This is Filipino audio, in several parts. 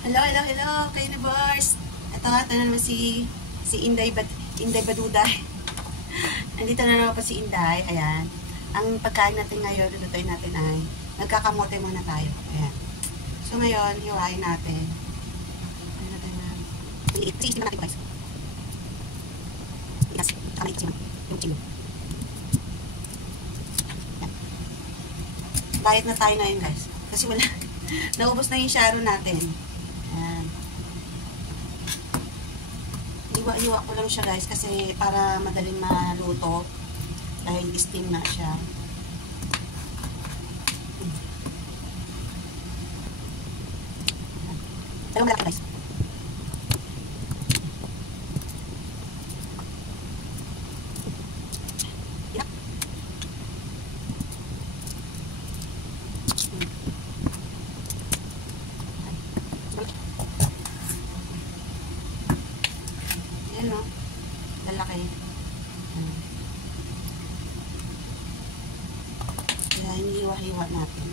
Hello, hello, hello, Kainabars! Ito na naman si Inday Baduday. Nandito na naman po si Inday. Ayan. Ang pagkain natin ngayon, lulutuin natin ay nagkakamote muna tayo. Ayan. So ngayon, hiwain natin. Ano natin na? Iisip natin po guys. Ikas. Saka na iisip yung chilo. Diet na tayo ngayon guys. Kasi wala. Naubos na yung sharo natin. Ayan. Iwa-iwa ko lang siya guys kasi para madaling maluto dahil steam na siya. Dalawang malaki guys. Ayan no, lalaki. Kaya inihiwa-hiwa natin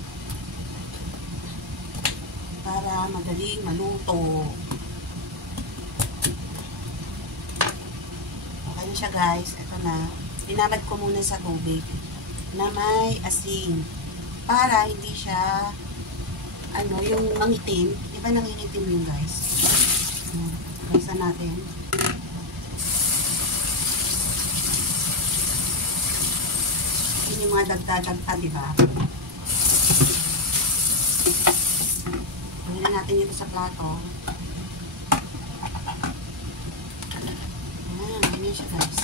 para madaling maluto. Okay na siya guys. Ito na. Binabad ko muna sa tubig na may asin para hindi siya yung mangitim. Diba nangingitim yun guys? Gasa natin. Yun yung mga dagta-dagta, diba? Pagin na natin ito sa plato. Ayan, ganyan siya guys.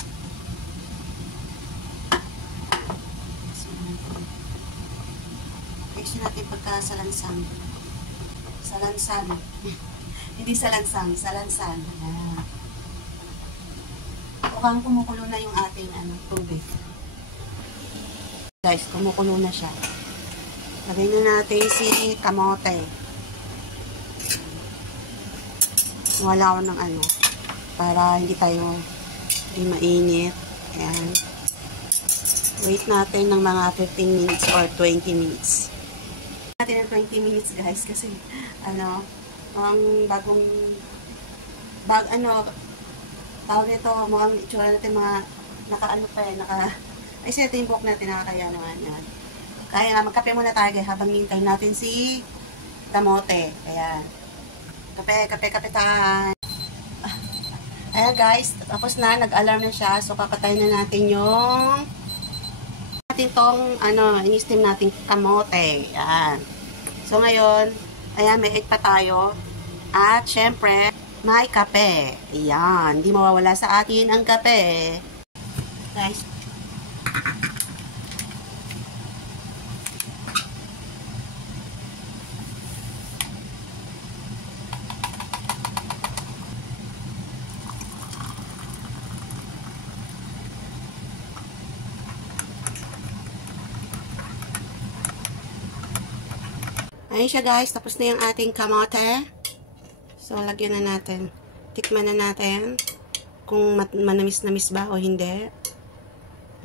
Ayusin natin pagka salansang. Salansan. Hindi salansang, salansan. Ayan. Mukhang kumukulo na yung ating tubig. Guys, kumukulo na siya. Lagay na natin si kamote. Wala ako ng para hindi mainit. Ayan. Wait natin ng mga 15 minutes or 20 minutes. Natin ng 20 minutes guys kasi ang tawag nito, mukhang itsura natin mga ay siya yung buhok natin, nakakaya naman yan. Kaya magkape muna tayo habang hintay natin si kamote. Ayan. Kape time. Ayan guys, tapos na, nag-alarm na siya. So papatayin na natin yung tong in-steam natin kamote. Ayan. So ngayon, ayan, may egg pa tayo. At syempre, may kape. Ayan, hindi mawawala sa atin ang kape. Guys, ayun siya guys, tapos na yung ating kamote. So, lagyan na natin. Tikman na natin kung manamis-namis ba o hindi.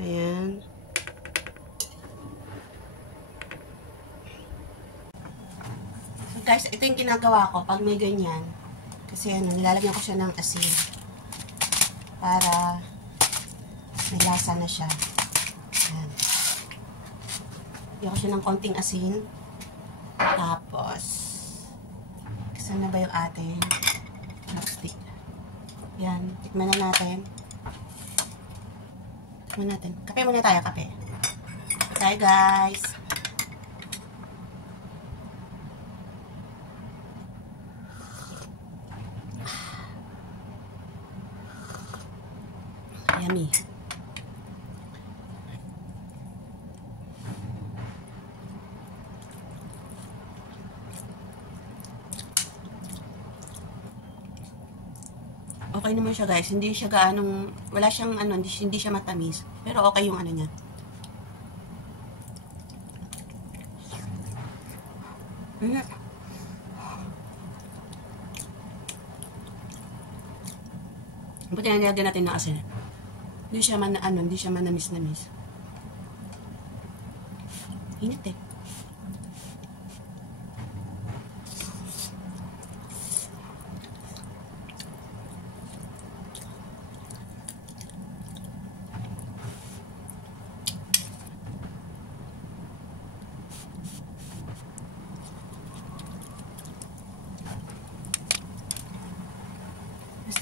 Ayan. So guys, ito yung ginagawa ko pag may ganyan. Kasi nilalagyan ko siya ng asin. Para may lasa na siya. Ayan. Lagyan ko siya ng konting asin. Tapos, saan na ba yung ating chopstick? Yan, tikman na natin. Tikman natin. Kape muna tayo, kape. Kape guys. Yummy. Okay naman siya guys, hindi siya wala siyang hindi siya matamis, pero okay yung niya. Buti na nilagyan natin ng asin. Hindi siya hindi siya manamis-namis. Init eh.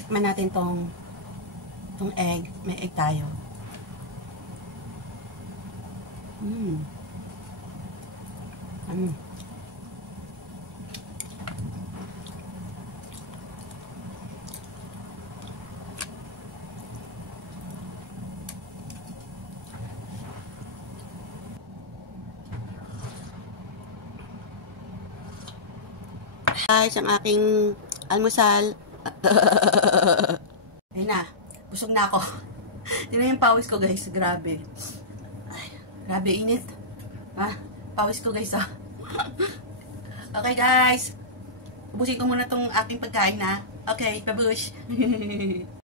Tikman natin tong egg. May egg tayo. Guys, ang aking almusal. Ayun na, busog na ako. Yun na yung pawis ko guys, grabe. Ay, grabe init. Ha? Pawis ko guys ah. Okay guys, ubusin ko muna tong aking pagkain na. Okay, pabush.